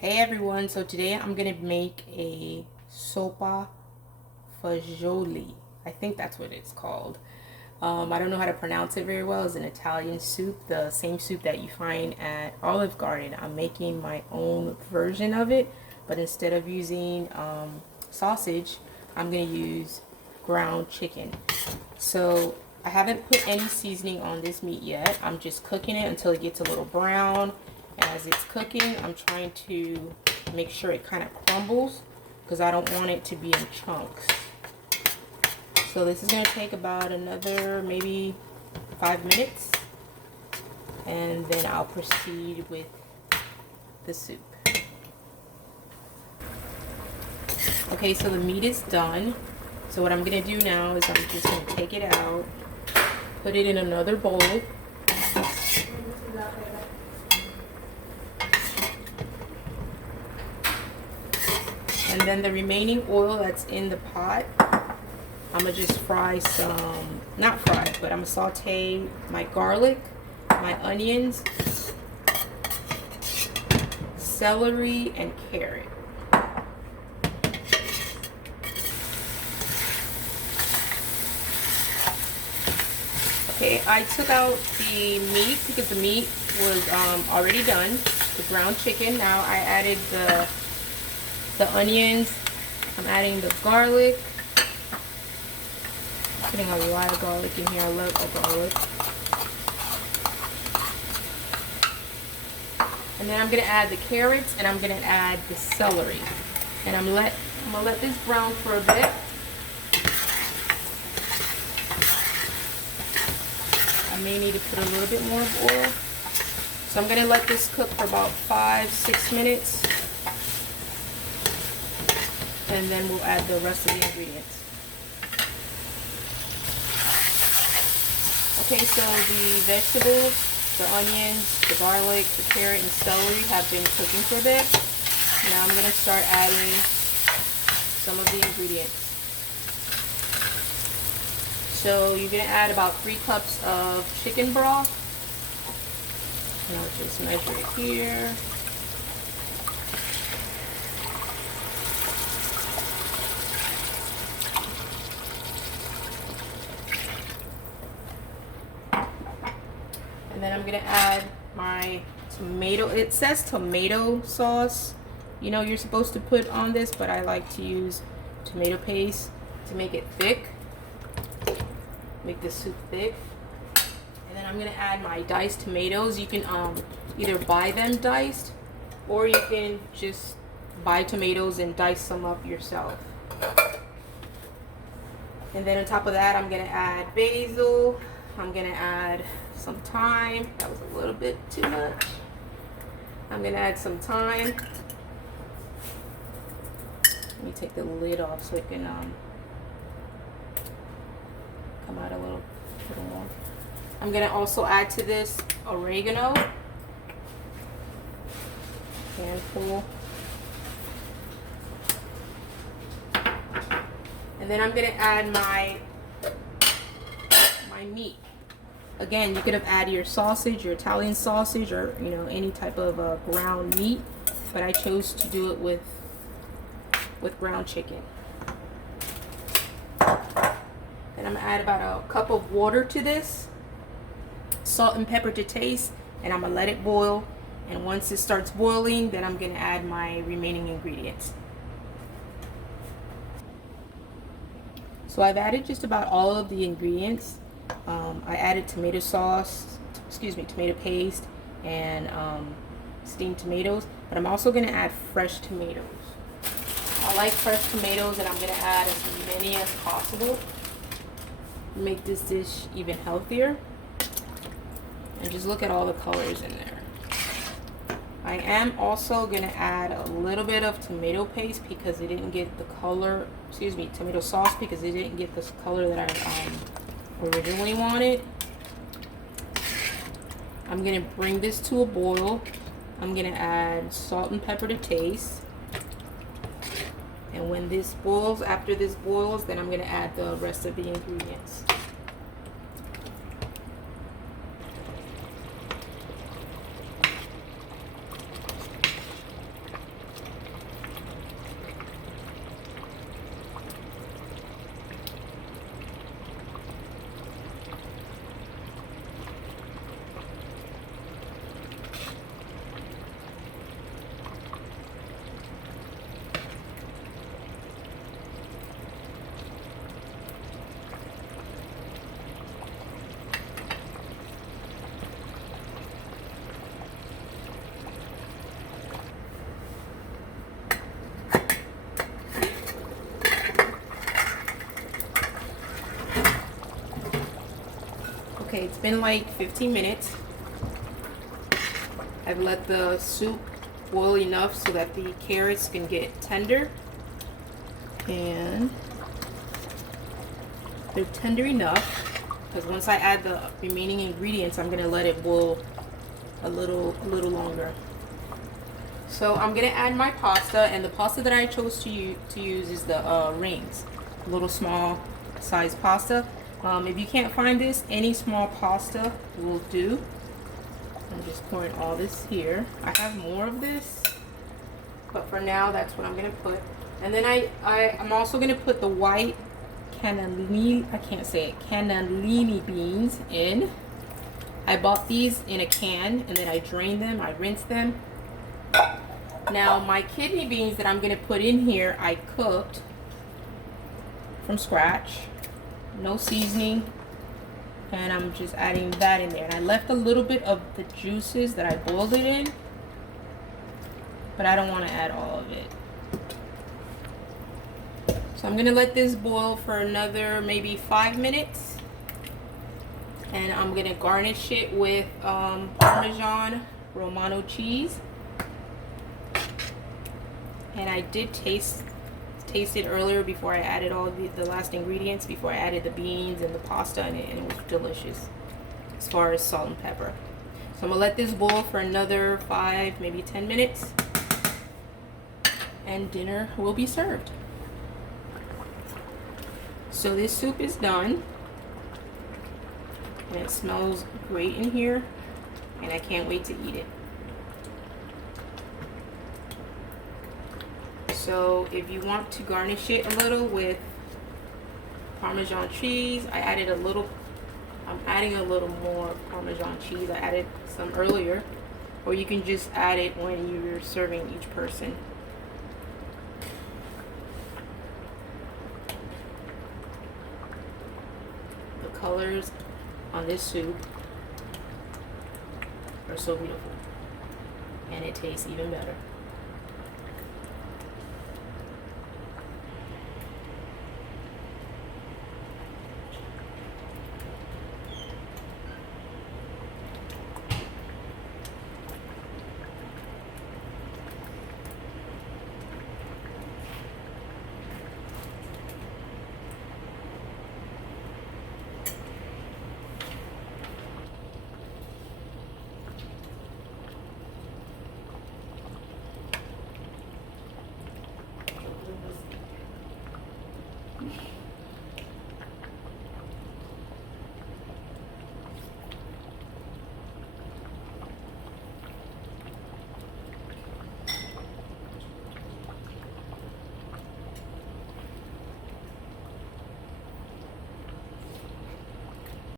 Hey everyone, so today I'm gonna make a Sopa Fagioli. I think that's what it's called. I don't know how to pronounce it very well. It's an Italian soup, the same soup that you find at Olive Garden. I'm making my own version of it, but instead of using sausage, I'm gonna use ground chicken. So I haven't put any seasoning on this meat yet. I'm just cooking it until it gets a little brown. As it's cooking, I'm trying to make sure it kind of crumbles because I don't want it to be in chunks. So this is going to take about another maybe 5 minutes, and then I'll proceed with the soup. Okay, so the meat is done. So what I'm going to do now is I'm just going to take it out, put it in another bowl. And then the remaining oil that's in the pot, I'm going to just fry some, not fry, but I'm going to saute my garlic, my onions, celery, and carrot. Okay, I took out the meat because the meat was already done, the ground chicken. Now I added the onions, I'm adding the garlic. I'm putting a lot of garlic in here. I love the garlic. And then I'm gonna add the carrots and I'm gonna add the celery. And I'm gonna let this brown for a bit. I may need to put a little bit more oil. So I'm gonna let this cook for about 5-6 minutes. And then we'll add the rest of the ingredients. Okay, so the vegetables, the onions, the garlic, the carrot, and celery have been cooking for a bit. Now I'm going to start adding some of the ingredients. So you're going to add about 3 cups of chicken broth. And I'll just measure it here. And then I'm going to add my tomato. It says tomato sauce. You know, you're supposed to put on this, but I like to use tomato paste to make it thick. Make the soup thick. And then I'm going to add my diced tomatoes. You can either buy them diced, or you can just buy tomatoes and dice them up yourself. And then on top of that, I'm going to add basil. I'm going to add some thyme. That was a little bit too much. I'm going to add some thyme. Let me take the lid off so it can come out a little more. I'm going to also add to this oregano. Handful. And then I'm going to add my meat. Again, you could have added your sausage, your Italian sausage, or any type of ground meat, but I chose to do it with ground chicken. And I'm gonna add about a cup of water to this, salt and pepper to taste, and I'm gonna let it boil. And once it starts boiling, then I'm gonna add my remaining ingredients. So I've added just about all of the ingredients. I added tomato paste, and steamed tomatoes, but I'm also going to add fresh tomatoes. I like fresh tomatoes, and I'm going to add as many as possible to make this dish even healthier. And just look at all the colors in there. I am also going to add a little bit of tomato paste because it didn't get the color, tomato sauce because it didn't get this color that I originally wanted. I'm going to bring this to a boil. I'm going to add salt and pepper to taste. And when this boils, after this boils, then I'm going to add the rest of the ingredients. Okay, it's been like 15 minutes. I've let the soup boil enough so that the carrots can get tender. And they're tender enough because once I add the remaining ingredients, I'm gonna let it boil a little longer. So I'm gonna add my pasta, and the pasta that I chose to use is the rings, little small size pasta. If you can't find this, any small pasta will do. I'm just pouring all this here. I have more of this, but for now, that's what I'm gonna put. And then I'm also gonna put the white cannellini, I can't say it, cannellini beans in. I bought these in a can, and then I drained them, I rinsed them. Now my kidney beans that I'm gonna put in here, I cooked from scratch, no seasoning, and I'm just adding that in there. And I left a little bit of the juices that I boiled it in, but I don't want to add all of it. So I'm gonna let this boil for another maybe 5 minutes, and I'm gonna garnish it with Parmesan Romano cheese. And I did taste it earlier before I added all the last ingredients, before I added the beans and the pasta in it, and it was delicious as far as salt and pepper. So I'm gonna let this boil for another 5, maybe 10 minutes, and dinner will be served. So this soup is done, and it smells great in here, and I can't wait to eat it. So if you want to garnish it a little with Parmesan cheese, I'm adding a little more Parmesan cheese. I added some earlier, or you can just add it when you're serving each person. The colors on this soup are so beautiful, and it tastes even better.